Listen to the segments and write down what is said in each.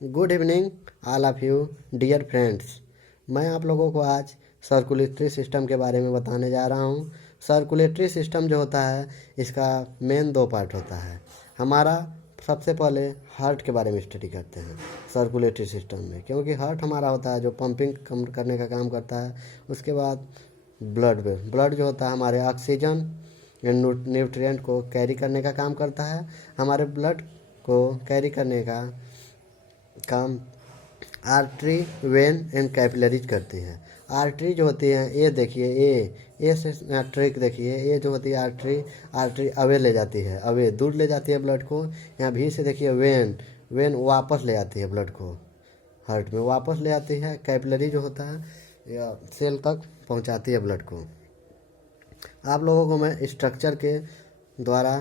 Good evening all of you dear friends. मैं आप लोगों को आज सर्कुलेटरी सिस्टम के बारे में बताने जा रहा हूँ। सर्कुलेटरी सिस्टम जो होता है इसका मेन दो पार्ट होता है। हमारा सबसे पहले हार्ट के बारे में स्टडी करते हैं सर्कुलेटरी सिस्टम में, क्योंकि हार्ट हमारा होता है जो पंपिंग कम करने का काम करता है। उसके बाद ब्लड जो होता है हमारे ऑक्सीजन न्यूट्रिएंट को कैरी करने का काम करता है। हमारे ब्लड को कैरी करने का काम आर्टरी, वेन एंड कैपिलरीज करती हैं। आर्टरी जो होती है ये देखिए, ए से ट्रिक देखिए, ये जो होती है आर्टरी अवे ले जाती है, अवे दूर ले जाती है ब्लड को। यहाँ भी से देखिए वेन वापस ले आती है ब्लड को, हार्ट में वापस ले आती है। कैपिलरी जो होता है या सेल तक पहुंचाती है ब्लड को। आप लोगों को मैं स्ट्रक्चर के द्वारा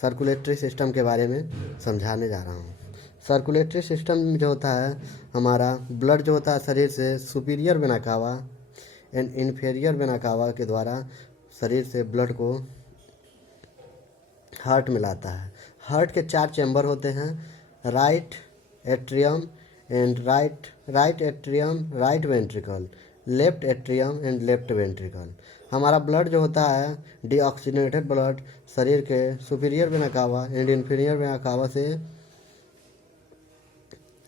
सर्कुलेटरी सिस्टम के बारे में समझाने जा रहा हूँ। सर्कुलेटरी सिस्टम जो होता है हमारा ब्लड जो होता है शरीर से superior vena cava and inferior vena cava के द्वारा शरीर से ब्लड को हार्ट में लाता है। हार्ट के 4 चैम्बर होते हैं, right atrium and right atrium, right ventricle, left atrium and left ventricle. हमारा ब्लड जो होता है डीऑक्सीजनेटेड ब्लड शरीर के superior vena cava and inferior vena cava से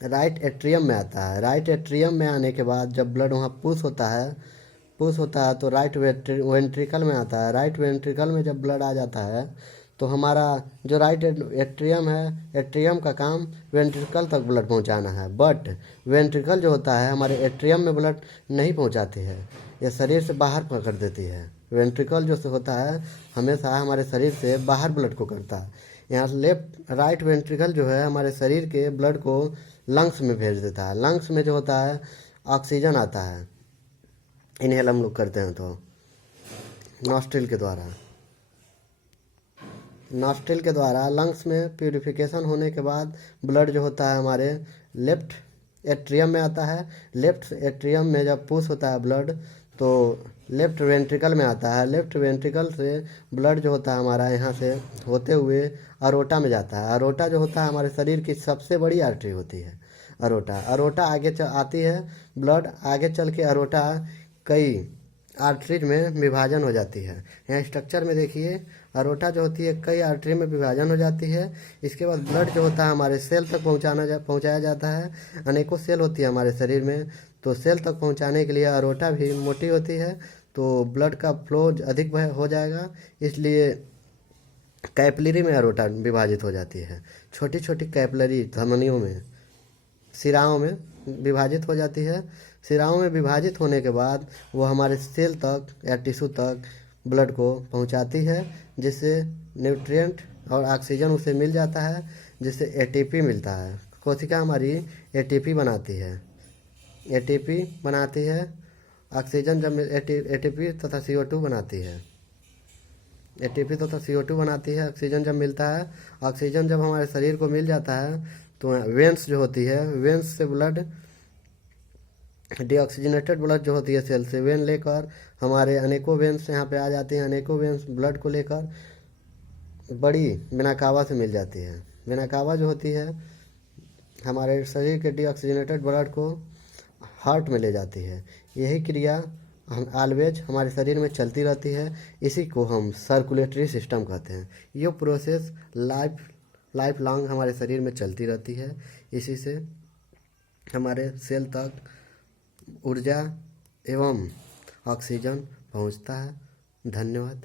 राइट एट्रियम में आता है। राइट एट्रियम में आने के बाद जब ब्लड वहाँ पुश होता है तो राइट वेंट्रिकल में आता है। राइट वेंट्रिकल में जब ब्लड आ जाता है तो हमारा जो राइट एट्रियम है, एट्रियम का काम वेंट्रिकल तक ब्लड पहुंचाना है, बट वेंट्रिकल जो होता है हमारे एट्रियम में ब्लड नहीं पहुंचाती है, ये शरीर से बाहर कर देती है। वेंट्रिकल जो होता है हमेशा हमारे शरीर से बाहर ब्लड को करता है। यहाँ राइट वेंट्रिकल जो है हमारे शरीर के ब्लड को लंग्स में भेज देता है। लंग्स में जो होता है ऑक्सीजन आता है, इनहेल हम लोग करते हैं तो नॉस्ट्रिल के द्वारा लंग्स में प्यूरिफिकेशन होने के बाद ब्लड जो होता है हमारे लेफ्ट एट्रियम में आता है। लेफ्ट एट्रियम में जब पुश होता है ब्लड तो लेफ्ट वेंट्रिकल में आता है। लेफ्ट वेंट्रिकल से ब्लड जो होता है हमारा यहाँ से होते हुए अरोटा में जाता है। अरोटा जो होता है हमारे शरीर की सबसे बड़ी आर्टरी होती है। अरोटा आगे आती है, ब्लड आगे चल के अरोटा कई आर्टरीज में विभाजन हो जाती है। यहाँ स्ट्रक्चर में देखिए, अरोटा जो होती है कई आर्टरी में विभाजन हो जाती है। इसके बाद ब्लड जो होता है हमारे सेल तक पहुँचाया जाता है। अनेकों सेल होती है हमारे शरीर में, तो सेल तक पहुँचाने के लिए अरोटा भी मोटी होती है, तो ब्लड का फ्लो अधिक हो जाएगा, इसलिए कैपिलरी में अरोटा विभाजित हो जाती है। छोटी छोटी कैपिलरी धमनियों में, सिराओं में विभाजित हो जाती है। सिराओं में विभाजित होने के बाद वो हमारे सेल तक या टिश्यू तक ब्लड को पहुंचाती है, जिससे न्यूट्रिएंट और ऑक्सीजन उसे मिल जाता है, जिससे एटीपी मिलता है। कोशिका हमारी एटीपी बनाती है। ऑक्सीजन जब एटीपी तथा CO2 बनाती है। एटीपी तथा CO2 बनाती है। ऑक्सीजन जब मिलता है, ऑक्सीजन जब हमारे शरीर को मिल जाता है तो वेंस जो होती है, वेंस से ब्लड डीऑक्सीजनेटेड ब्लड जो होती है सेल से, वेन लेकर हमारे अनेकों वेंस यहाँ पे आ जाती हैं। अनेकों वेंस ब्लड को लेकर बड़ी वेना कावा से मिल जाती है। वेना कावा जो होती है हमारे शरीर के डीऑक्सीजनेटेड ब्लड को हार्ट में ले जाती है। यही क्रिया हम ऑलवेज हमारे शरीर में चलती रहती है। इसी को हम सर्कुलेटरी सिस्टम कहते हैं। ये प्रोसेस लाइफ लॉन्ग हमारे शरीर में चलती रहती है। इसी से हमारे सेल तक ऊर्जा एवं ऑक्सीजन पहुंचता है। धन्यवाद।